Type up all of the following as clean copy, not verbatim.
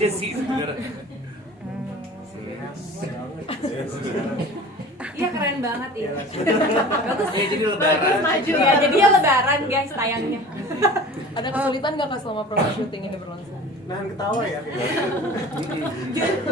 aja sih sebenarnya. Iya keren banget ya. Bagus. Ya jadi lebaran. Maju ya. Jadi ya lebaran guys tayangnya. Ada kesulitan nggak Kak selama proses syuting ini berlangsung? Nahan ketawa ya kayaknya.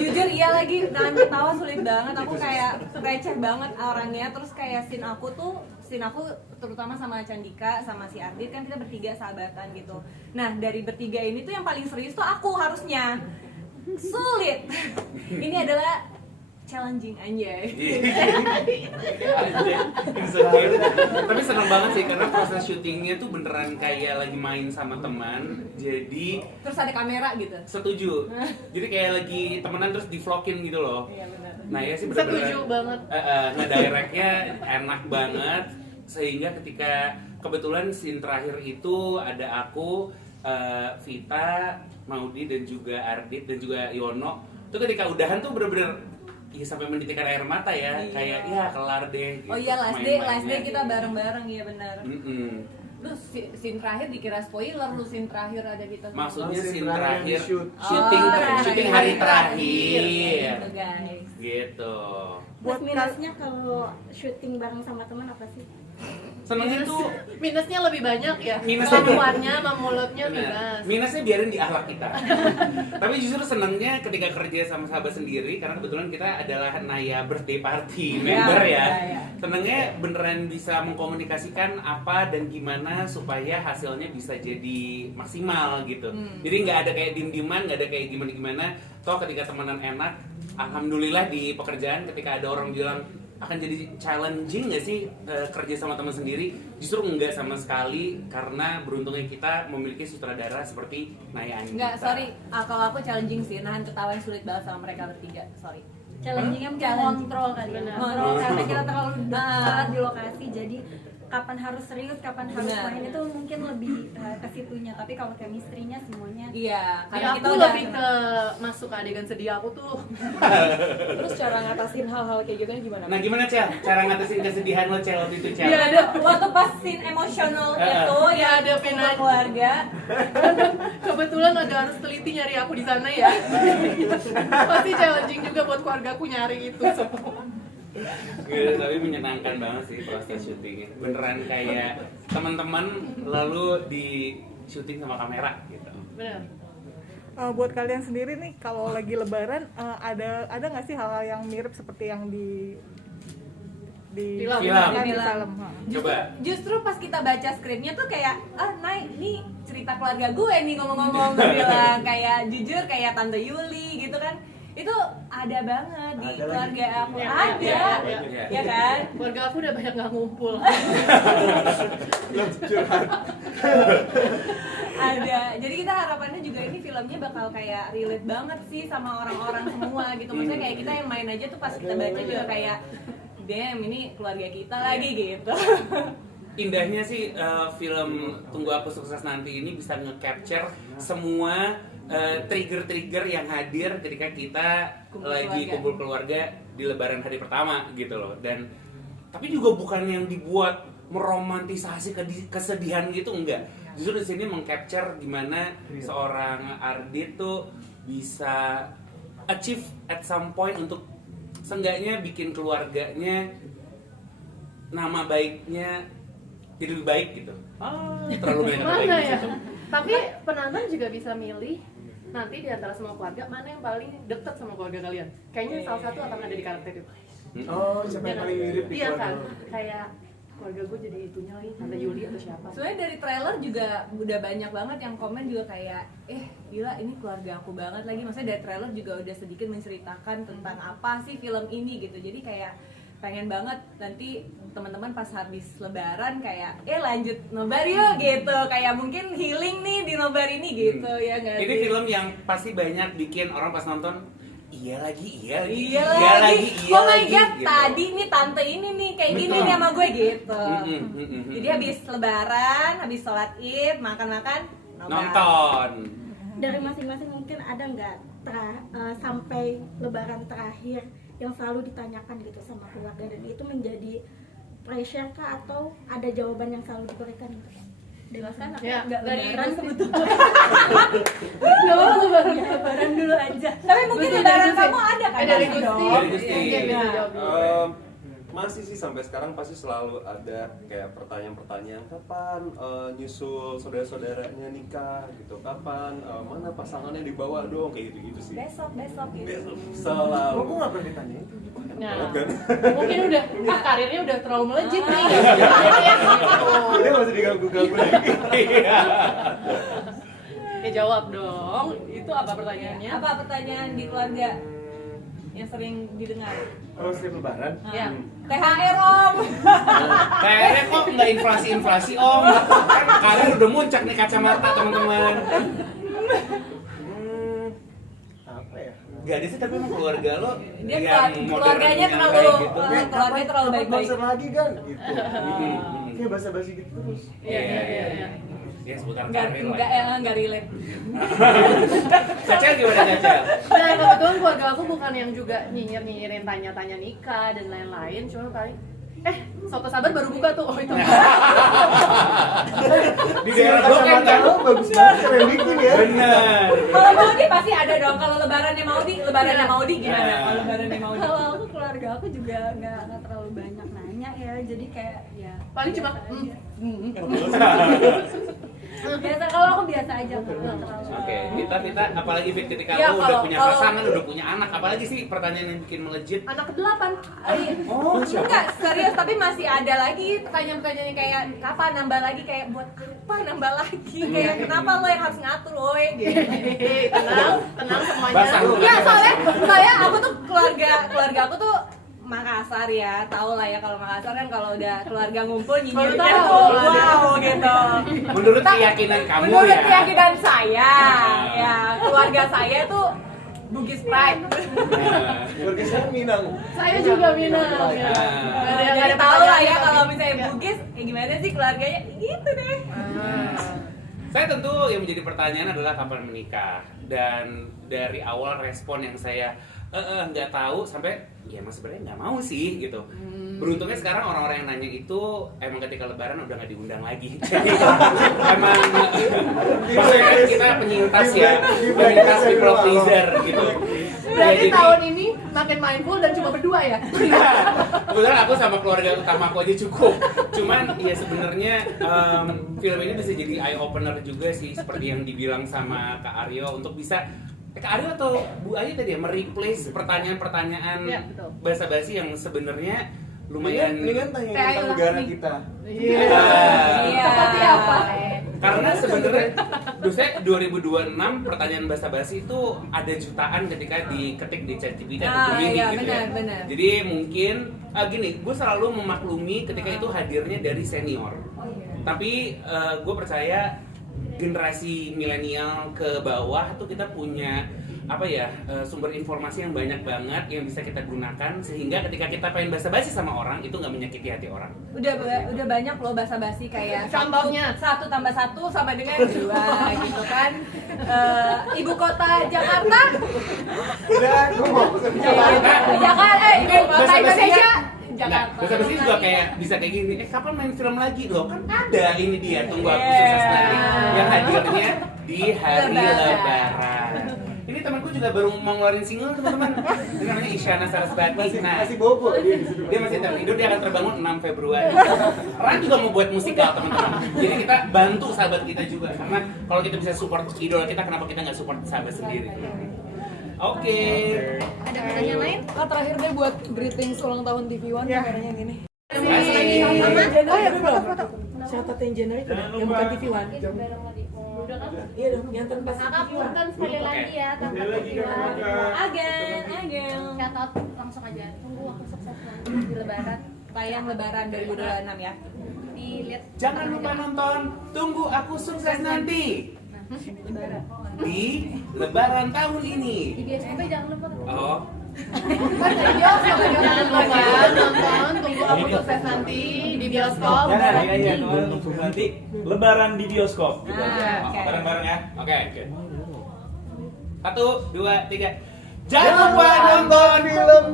Jujur iya lagi nahan ketawa sulit banget. Aku kayak receh banget orangnya. Terus kayak scene aku terutama sama Candika sama si Ardit kan kita bertiga sahabatan gitu. Nah dari bertiga ini tuh yang paling serius tuh aku harusnya. Sulit. Ini adalah challenging anjay. Tapi seneng banget sih karena proses syutingnya tuh beneran kayak lagi main sama teman. Jadi Terus ada kamera gitu. setuju. Jadi kayak lagi temenan terus di-vlogin gitu loh. Iya benar. Nah ya sih bener-bener Setuju banget. ngedirectnya enak banget. Sehingga ketika kebetulan scene terakhir itu ada aku, Vita, Maudi dan juga Ardit dan juga Yono. Itu ketika udahan tuh bener-bener ya sampai menitikkan air mata ya. Iya. Kayak ya kelar deh gitu, Oh iya last main-mainnya day kita gitu. bareng-bareng iya benar. Lu scene terakhir dikira spoiler, lu scene terakhir ada di tengah. Maksudnya Scene scene terakhir terakhir di-shoot. syuting hari terakhir Gitu guys. gitu. Buat minusnya kalau syuting bareng sama teman apa sih? Senengnya tuh Minusnya lebih banyak ya. Minusnya Keluarnya sama mulutnya benar. minus. Minusnya biarin di akhlak kita. Tapi justru senangnya ketika kerja sama sahabat sendiri karena kebetulan kita adalah Naya birthday party member ya. Senangnya beneran bisa mengkomunikasikan apa dan gimana supaya hasilnya bisa jadi maksimal gitu. Jadi nggak ada kayak diem-dieman, nggak ada kayak gimana-gimana. Toh ketika temenan enak, alhamdulillah di pekerjaan ketika ada orang bilang akan jadi challenging nggak sih kerja sama teman sendiri? Justru enggak sama sekali karena beruntungnya kita memiliki sutradara seperti Naya Anindita. Enggak, sorry. Kalau aku challenging sih, nahan ketawa yang sulit banget sama mereka bertiga. Sorry. Challengingnya mungkin Challenging. kontrol kali ya. Benar. Kontrol karena kita terlalu dekat di lokasi, jadi kapan harus serius, kapan harus Benar. main itu mungkin lebih ke situnya. Tapi kalau chemistry-nya semuanya Iya, Karena karena kita aku udah lebih ke masuk ke adegan sedih aku tuh. Terus cara ngatasin hal-hal kayak gitu gimana? Nah gimana Cel? Cara ngatasin kesedihan lo Cel waktu itu Cel? Iya, ada waktu pas scene emosional itu Iya, ya ada ada penanya. keluarga. Kebetulan ada harus teliti nyari aku di sana ya. Pasti challenging juga buat keluarga aku nyari itu semua. Gitu, tapi menyenangkan banget sih proses syutingnya. Beneran kayak teman-teman lalu di syuting sama kamera gitu. Benar. Buat kalian sendiri nih kalau lagi lebaran ada nggak sih hal-hal yang mirip seperti yang di Film. kan di Film. film? Coba. Justru pas kita baca skripnya tuh kayak Nay, ini cerita keluarga gue nih ngomong-ngomong bilang kayak jujur kayak Tante Yuli gitu kan. Itu ada banget di Ada keluarga lagi. aku. Ya, Ada. ya. Ya kan? Keluarga aku udah banyak nggak ngumpul. Curhat. Ada. Jadi kita harapannya juga ini filmnya bakal kayak relate banget sih sama orang-orang semua gitu. Maksudnya kayak kita yang main aja tuh pas kita baca juga kayak damn ini keluarga kita lagi gitu. Indahnya sih film Tunggu Aku Sukses Nanti ini bisa nge-capture semua trigger-trigger yang hadir ketika kita Kumpul lagi keluarga. kumpul keluarga di lebaran hari pertama gitu loh. Dan tapi juga bukan yang dibuat meromantisasi kesedihan gitu, enggak. Justru di sini meng-capture gimana seorang Ardit tuh bisa achieve at some point untuk seenggaknya bikin keluarganya nama baiknya jadi lebih baik gitu. Terlalu banyak kata baik Mana di ya? situ. Tapi penonton juga bisa milih nanti di antara semua keluarga mana yang paling dekat sama keluarga kalian. Kayaknya salah satu akan ada di karakter itu. Oh, siapa yang paling mirip di Iya keluarga kan? lo? Kayak keluarga gue jadi itunya lagi, Tante Yuli atau siapa. Soalnya dari trailer juga udah banyak banget yang komen juga kayak gila ini keluarga aku banget lagi. Maksudnya dari trailer juga udah sedikit menceritakan tentang apa sih film ini gitu. Jadi kayak pengen banget nanti teman-teman pas habis lebaran kayak lanjut nobar yuk gitu. Kayak mungkin healing nih di nobar ini gitu ya nggak sih? Ini film yang pasti banyak bikin orang pas nonton iya lagi. Iya lagi. Oh my god, gitu. tadi nih tante ini nih kayak gini nih sama gue gitu. Mm-mm. Jadi habis lebaran, habis sholat id, makan-makan, nobar. Nonton. dari masing-masing mungkin ada nggak sampai lebaran terakhir yang selalu ditanyakan gitu sama keluarga dan itu menjadi pressure kah atau ada jawaban yang selalu diberikan gitu? Dewas kan aku Ya, nggak dari lebaran Gus. sebetulnya. Nggak apa-apa lebaran. Lebaran dulu aja. Tapi mungkin Gusti, lebaran dari Gusti. kamu ada kan? Dari Pasti Gusti. dong. Dari Gusti. Mungkin bisa jawab dulu. Masih sih sampai sekarang pasti selalu ada kayak pertanyaan-pertanyaan kapan nyusul saudara-saudaranya nikah gitu, kapan mana pasangannya dibawa dong kayak gitu-gitu sih. Besok gitu. Selalu. Kok nggak pernah ditanya itu? Nah, mungkin udah karirnya udah terlalu melejit nih. Dia masih diganggu-ganggu lagi. Ya jawab dong. Itu apa pertanyaannya? Apa pertanyaan di keluarga yang sering didengar? Kalau setiap lebaran, Ya. THR om. Kayaknya kok nggak inflasi om. Kan karir udah muncak nih kacamata teman-teman. apa ya? Gak ada sih tapi emang keluarga lo Dia yang keluarganya modern, terlalu yang kayak gitu. keluarganya terlalu baik-baik. konser lagi kan? Gitu. Hmm. Kayak basa-basi gitu terus. Iya. Ya seputar Enggak karir enggak lah. enggak relate. Cacel gimana Cacel? Nah, kebetulan keluarga aku bukan yang juga nyinyirin tanya-tanya nikah dan lain-lain, cuma paling soto sabar baru buka tuh. Oh, itu. Di daerah Blok M kan? Kacamata lo bagus banget, keren bikin ya. Bener. Kalau Maudi pasti ada dong. Kalau lebarannya Maudi gimana? Nah. Kalau lebarannya Maudi. Kalau aku keluarga aku juga nggak terlalu banyak nanya ya, jadi kayak ya Paling cuma biasa. Kalau aku biasa aja nggak terlalu. Oke, Vita, apalagi Fit ketika Ya, lo udah kalau- punya kalau- pasangan, udah punya anak, apalagi sih pertanyaan yang bikin melejit? anak ke-8. Oh, Enggak, serius tapi masih ada lagi pertanyaan-pertanyaan yang kayak kapan nambah lagi, kayak buat apa nambah lagi, kayak kenapa lo yang harus ngatur woi gitu. Tenang semuanya. Basah. Ya soalnya aku tuh keluarga aku tuh Makassar ya, tau lah ya kalau Makassar kan kalau udah keluarga ngumpul nyinyirnya Baru tahu. tuh wow gitu. Menurut keyakinan kamu Menurut ya? keyakinan saya, ya keluarga saya tuh Bugis Pride. Nah, Keluarga saya Minang. Saya juga Minang. Ya. Ah. Nggak ada Tahu lah ya pertanyaan kalau tapi- misalnya Ya. Bugis, gimana sih keluarganya? Gitu deh. Saya tentu yang menjadi pertanyaan adalah kapan menikah, dan dari awal respon yang saya nggak tahu sampai ya emang sebenarnya nggak mau sih gitu. Beruntungnya sekarang orang-orang yang nanya itu emang ketika lebaran udah nggak diundang lagi. Jadi emang maksudnya kan kita penyintas ya, penyintas people pleaser gitu. Ya, Berarti jadi- tahun ini makin mindful dan cuma berdua ya? Kebetulan aku sama keluarga utama aku aja cukup. Cuman ya sebenarnya film ini bisa jadi eye opener juga sih, seperti yang dibilang sama Kak Aryo, untuk bisa Kak Aryo atau Bu Ayu tadi ya mereplace pertanyaan-pertanyaan Ya, betul. basa-basi yang sebenarnya lumayan Mendingan tanya Kayak tentang Ayla negara nih. kita. Iya. Seperti apa? Karena sebenarnya dosen 2026 pertanyaan basa-basi itu ada jutaan ketika diketik di ChatGPT atau Gemini iya gitu ya. benar. Jadi mungkin gini, gue selalu memaklumi ketika itu hadirnya dari senior. Tapi gue percaya generasi milenial ke bawah tuh kita punya sumber informasi yang banyak banget yang bisa kita gunakan, sehingga ketika kita pengen basa-basi sama orang itu nggak menyakiti hati orang. Udah banyak loh basa-basi kayak Contohnya? 1 tambah 1 sama dengan 2 gitu kan. Ibu kota Jakarta. Udah, gue mau pesan Jakarta. Ibu kota Indonesia. Enggak, Jakarta. bahasa basi juga kayak bisa kayak gini. Kapan main film lagi loh? Kan ada ini dia, tunggu aku Yeah. sukses nanti yang hadirnya di hari Lebaran. Lebaran. Ini temanku juga baru mau ngeluarin single teman-teman. Dia namanya Isyana Sarasvati. Nah, Masih bobo dia di situ. dia masih tertidur, dia akan terbangun 6 Februari. Ran juga mau buat musikal teman-teman. Jadi kita bantu sahabat kita juga, karena kalau kita bisa support idola kita, kenapa kita nggak support sahabat sendiri? Oke. Ada pertanyaan lain? Ah, terakhir deh buat greetings ulang tahun TV One kameranya yang gini. Oh ya belum. Catat yang generik udah, yang bukan TV One. Iya dong, yang tanpa Kakak punten sekali lagi ya, kakak Tiwan. Agen. Catat langsung aja. Tunggu aku sukses nanti di Lebaran. Tayang Lebaran 2026 ya. Dilihat Jangan lupa nonton Tunggu Aku Sukses Nanti Lebaran. di Lebaran tahun ini. Di bioskop jangan lupa. Oh, Jangan lupa nonton Tunggu Aku Sukses Nanti di bioskop. Iya, nonton nanti Lebaran di bioskop gitu. Ah, oke. Bareng-bareng ya. oke. 1, 2, 3. Jangan lupa nonton film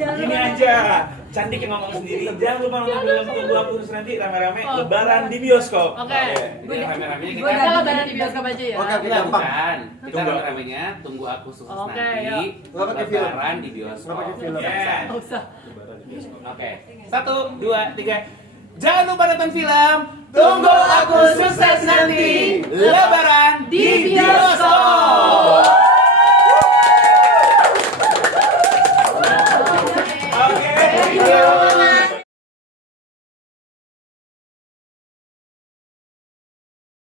Gini aja, Candik yang ngomong sendiri. Jangan lupa nonton film Tunggu Aku Terus nanti rame-rame Lebaran di bioskop. Oke. Jadi rame-ramenya Gue udah lebaran di bioskop aja ya. Oke, kita gampang. bukan. Kita Tunggu. rame-ramenya Tunggu Aku Sukses Oke, nanti. yuk. Nggak pakai film. Lebaran di bioskop. Nggak pakai film. Yeah. Nggak usah. Oke, 1, 2, 3. Jangan lupa nonton film Tunggu Aku Sukses Nanti Lebaran di bioskop. Oke. Thank you.